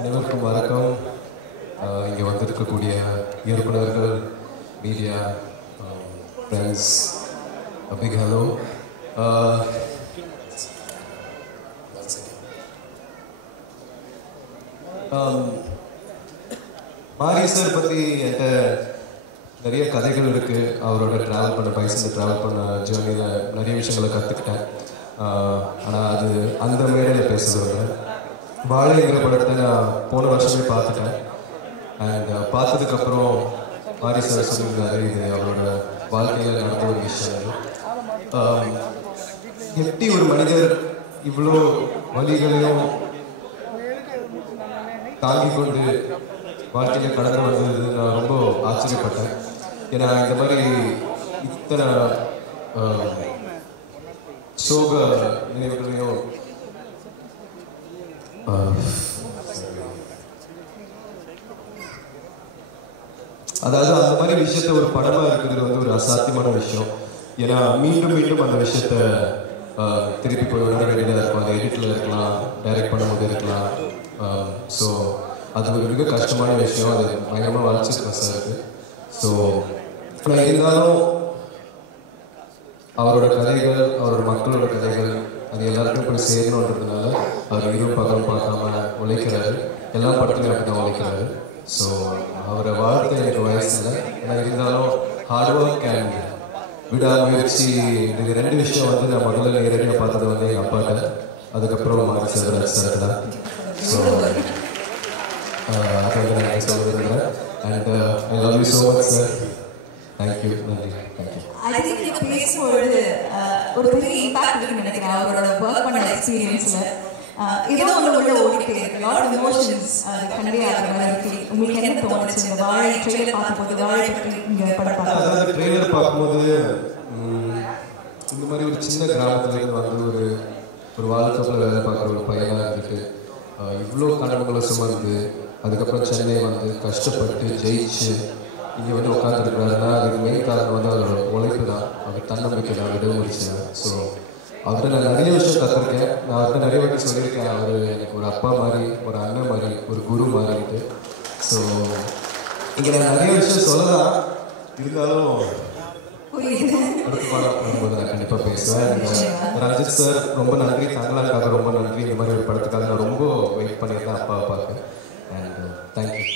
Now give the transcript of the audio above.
அனைவருக்கும் வணக்கம். இங்கே வந்திருக்கக்கூடிய இயக்குநர்கள், மீடியா ஃப்ரெண்ட்ஸ், பிக் ஹலோ. மாரி சார் பற்றி என்கிட்ட நிறைய கதைகள் இருக்குது. அவரோட ட்ராவல் பண்ண பைசனில் ட்ராவல் பண்ண ஜேர்னியில் நிறைய விஷயங்களை கற்றுக்கிட்டேன். ஆனால் அது அந்த மேடையில் பேசுகிறவங்க வாழைங்கிற படத்தை நான் போன வருஷமே பார்த்துட்டேன். அண்ட் பார்த்ததுக்கப்புறம் மாரி சார் சொல்லியிருந்தாரு, இது அவரோட வாழ்க்கையில் நடந்த ஒரு விஷயம். எப்படி ஒரு மனிதர் இவ்வளோ வழிகளையும் தாங்கி கொண்டு வாழ்க்கையில் கடந்து வந்தது நான் ரொம்ப ஆச்சரியப்பட்டேன். ஏன்னா இந்த மாதிரி இத்தனை சோக நினைவுகளையும் அதாவது அந்த மாதிரி விஷயத்த ஒரு படமாக இருக்கிறது வந்து ஒரு அசாத்தியமான விஷயம். ஏன்னா மீண்டும் மீண்டும் அந்த விஷயத்த திருப்பி போய் உணர வேண்டியதாக இருக்கும். அது எடிட்டில் இருக்கலாம், டைரக்ட் பண்ணும்போது இருக்கலாம். ஸோ அது ஒரு மிக கஷ்டமான விஷயம். அது பயங்கரமாக வளர்ச்சிருக்கேன் சார். ஸோ ஆனால் இருந்தாலும் அவரோட கதைகள், அவரோட மக்களோட கதைகள், அது எல்லாருக்கும் போய் சேரணுன்றதுனால அவர் இரவு பகலும் பார்க்காம உழைக்கிறாரு. எல்லா படத்துலையும் அப்படி தான் உழைக்கிறாரு. ஸோ அவரை வாழ்த்து எனக்கு வயசில், ஆனால் இருந்தாலும் ஹார்ட் ஒர்க் அண்ட் விடாமுயற்சி, இது ரெண்டு விஷயம் வந்து நான் முதல்ல நேரடியாக பார்த்தது வந்து எங்கள் அப்பாட்ட, அதுக்கப்புறம் மாரி செல்வராஜ் சார் தான். ஸோ அதை வந்து நான் சொல்ல விரும்புகிறேன். And I love you so much sir. Thank you. நன்றி. தேங்க்யூ. I think நீங்க பேசும்போது ஒரு பெரிய இம்பாக்ட் இருக்குன்னு நினைக்கிறேன். அவரோட ஒர்க் பண்ண எக்ஸ்பீரியன்ஸ்ல ஏதோ உள்ள ஓடிட்டே இருக்கு. லாட் ஆஃப் எமோஷன்ஸ் கன்வே ஆகிற மாதிரி இருக்கு. உங்களுக்கு என்ன தோணுச்சு இந்த வாழை ட்ரெய்லர் பார்க்கும்போது? வாழை பற்றி இங்கே படம் பார்க்கும்போது, ட்ரெய்லர் பார்க்கும்போது இந்த மாதிரி ஒரு சின்ன கிராமத்தில் வந்து ஒரு வாழ்க்கையில் வேலை பார்க்குற ஒரு பையனாக இருந்துட்டு இவ்வளோ கனவுகளை சுமந்து அதுக்கப்புறம் சென்னை வந்து கஷ்டப்பட்டு ஜெயிச்சு இங்கே வந்து உட்காந்துருக்கிறாருன்னா அதுக்கு மெயின் காரணம் வந்து அவரோட உழைப்பு தான், அவர் தன்னம்பிக்கை தான், விடமுடிச்சு தான். ஸோ அவர்கிட்ட நான் நிறைய விஷயம் கற்றுருக்கேன். நான் அவர்கிட்ட நிறைய வாட்டி சொல்லியிருக்கேன், அவர் எனக்கு ஒரு அப்பா மாதிரி, ஒரு அண்ணன் மாதிரி, ஒரு குரு மாதிரிட்டு. ஸோ இங்கே நான் நிறைய விஷயம் சொல்லலாம், இருந்தாலும் அடுத்த பாடம் பண்ணும்போது நான் கண்டிப்பாக பேசுவேன். ரஞ்சித் சார் ரொம்ப நன்றி, தங்களாக்காக ரொம்ப நன்றி. இந்த மாதிரி ஒரு படத்துக்காக நான் ரொம்ப வெயிட் பண்ணியிருந்தேன் அப்பாவை பார்க்க. And thank you.